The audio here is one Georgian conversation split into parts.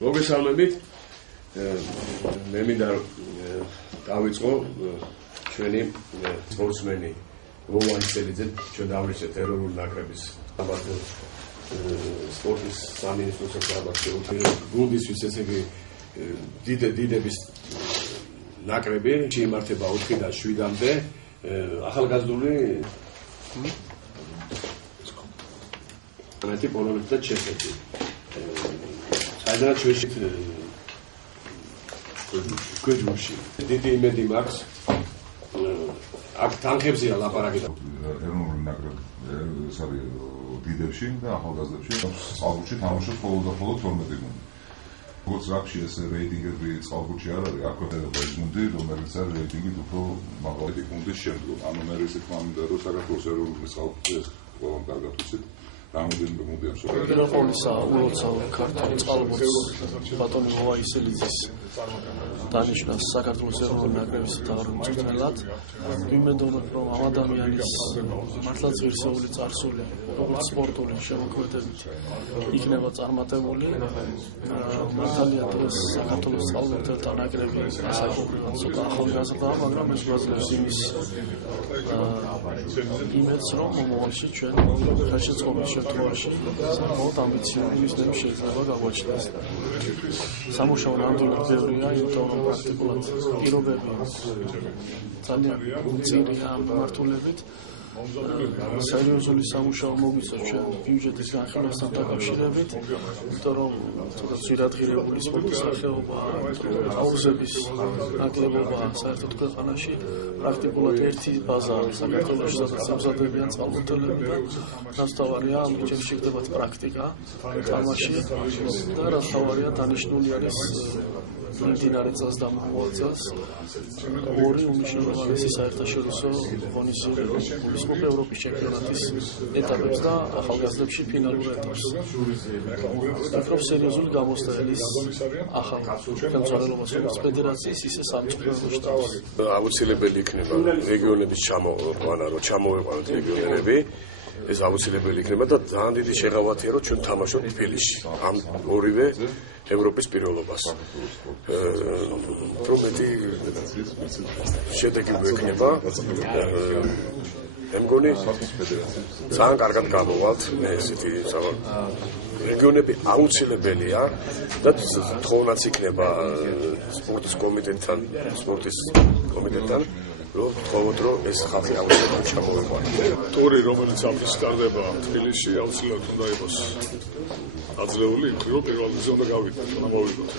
მოგესალმებით. მე მინდა დავიწყო ჩვენი სპორტსმენი ვოვა ისელიძე ჩვენ დავრჩეთ ეროვნული ნაკრების საბადო სპორტის სამინისტროს საკუთრებაში გუნდისთვის ესე იგი დიდების ნაკრები შეიმართება 4-დან 7-მდე ახალგაზრდული ანეთი პოლონეთი და ჩეხეთი საერთოდ ჩვენში გვეჯგურში დიდი იმედი მაქვს აქ თანხებზეა ლაპარაკი და ეროვნული ნაკრები ეს არის დიდებში და ახალგაზრდებში წყალბურთში თამაშობს მხოლოდ 12 გუნდი. როგორც რაკში ეს რეიტინგები წყალბურთში არ არის, აქვე ეს გუნდი, რომელიც არის რეიტინგით უფრო მაღალი გუნდის შემდგომ. ანუ მე ისე თქმა მინდა, რომ საქართველოს ეროვნული წყალბურთი ეს ყველამ კარგად ვიცით. რამოდენიმე გუნდია მსოფლიოში. პირველისა ულოცავ ქართულ წყალბურთს ბატონი ვოვა ისელიძის დანიშნავს საქართველოს ეროვნული ნაკრების მთავარ მწვრთნელად. ვიმედოვნებ, რომ ამ ადამიანის მართლაც ღირსეული წარსული, როგორც სპორტული შემოქმედებით იქნება წარმატებული. მართალია დღეს საქართველოს წყალბურთელთა ნაკრები საკუთრივად ცოტა ახალგაზრდაა, მაგრამ ეს გვაძლევს იმის იმედს, რომ მომავალში ჩვენ ხელშეწყობის შემთხვევაში საკმაოდ ამბიციური მიზნები შეიძლება გაგვაჩნდეს. სამუშაო ნამდვილად ბევრია, იმიტომ რომ პრაქტიკულად პირობები ძალიან მწირია ამ მიმართულებით. სერიოზული სამუშაო მოგვიწევს ჩვენ ბიუჯეტის განხილვასთან დაკავშირებით, იმიტომ რომ ცოტა ძვირადღირებული სპორტის სახეობა, აუზების ნაკლებობა საერთოდ ქვეყანაში პრაქტიკულად ერთი ბაზა საქართველოში, სადაც ამზადებიან წყალბურთელები და ნასთავარია ამ ჯერში ხდებათ პრაქტიკა, თამაში და რასთავარია დანიშნული არის მიმდინარე წელს და მომავალ წელს ორი უმნიშვნელოვანესი საერთაშორისო ღონისძიებები გულისხმობ ევროპის ჩემპიონატის ეტაპებს და ახალგაზრდებში ფინალურ ეტაპს. ვფიქრობ, სერიოზული გამოსტაელის ახალ ხელმძღვანელობას როგორც ფედერაციის, ისე სამწვრთნელო შტაბს. აუცილებელი იქნება რეგიონების ჩამოვიყვანოთ რეგიონები. ეს აუცილებელი იქნება და ძალიან დიდი შეღავათია, რომ ჩვენ თამაშობთ თბილისში ამ ორივე ევროპის პირველობას. უფრო მეტი შედეგი გვექნება. მე მგონი ძალიან კარგად გამოვალთ ესეთი რეგიონები აუცილებელია და თხოვნაც იქნება სპორტის კომიტეტთან რომ თხოვოთ, რომ ეს ხალხი აუცილებლად ჩამოვიყვანოს. ტური, რომელიც ამის სტარდება თბილისში, აუცილებლად უნდა იყოს აძლეული, რომ პირველ რიგში უნდა გავიდეთ, უნდა მოვიგოთ.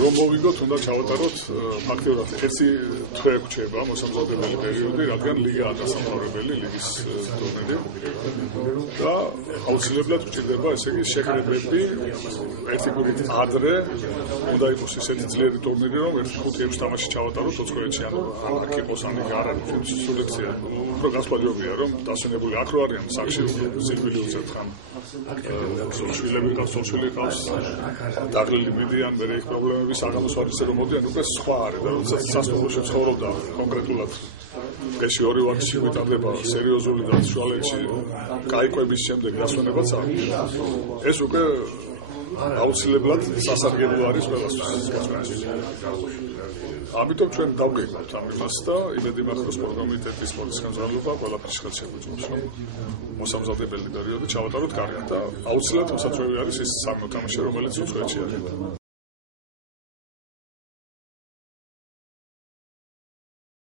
რომ მოვიგოთ, უნდა ჩავატაროთ ფაქტიურად ერთი თვე გვჭირდება მოსამზადებელი პერიოდი, რადგან ლიგაა დასამთავრებელი, ლიგის ტურნირი და აუცილებლად გვჭირდება, ესე იგი, შეკრებები ერთი კვირით ადრე უნდა იყოს ისეთი ძლიერი ტურნირი, რომ 1-5 თამაში ჩავატაროთ 20-ში, ანუ აქ იყოს ან იქ არ არის სულექცია. უფრო გასაკვირია, რომ დასვენებული აქ რო არიან სახში ზილბილი უცეთხან. სულშვილი ყავს, დაღლილი მიდიან, მე იქ პრობლემები საღამოს ვარისე რომ მოდიან, უკვე სხვა არის და როდესაც სასწავლოში ცხოვრობდა კონკრეტულად დღეში 2 ვარში ვიტარდება სერიოზული და შუალედში გაიკვების შემდეგ დასვენებაც ეს უკვე აუცილებლად სასარგებლო არის ყველასთვის. ამიტომ ჩვენ დავგეგმავთ ამ იმას და იმედი მაქვს, რომ სპორტ კომიტეტის სპორტის ხელმძღვანელობა ყველაფერს ხელშეგვიწყობს, რომ მოსამზადებელი პერიოდი ჩავატაროთ კარგად და აუცილებლად მოსაწვევი არის ის სამოთამაშე, რომელიც უცხოეთში არის.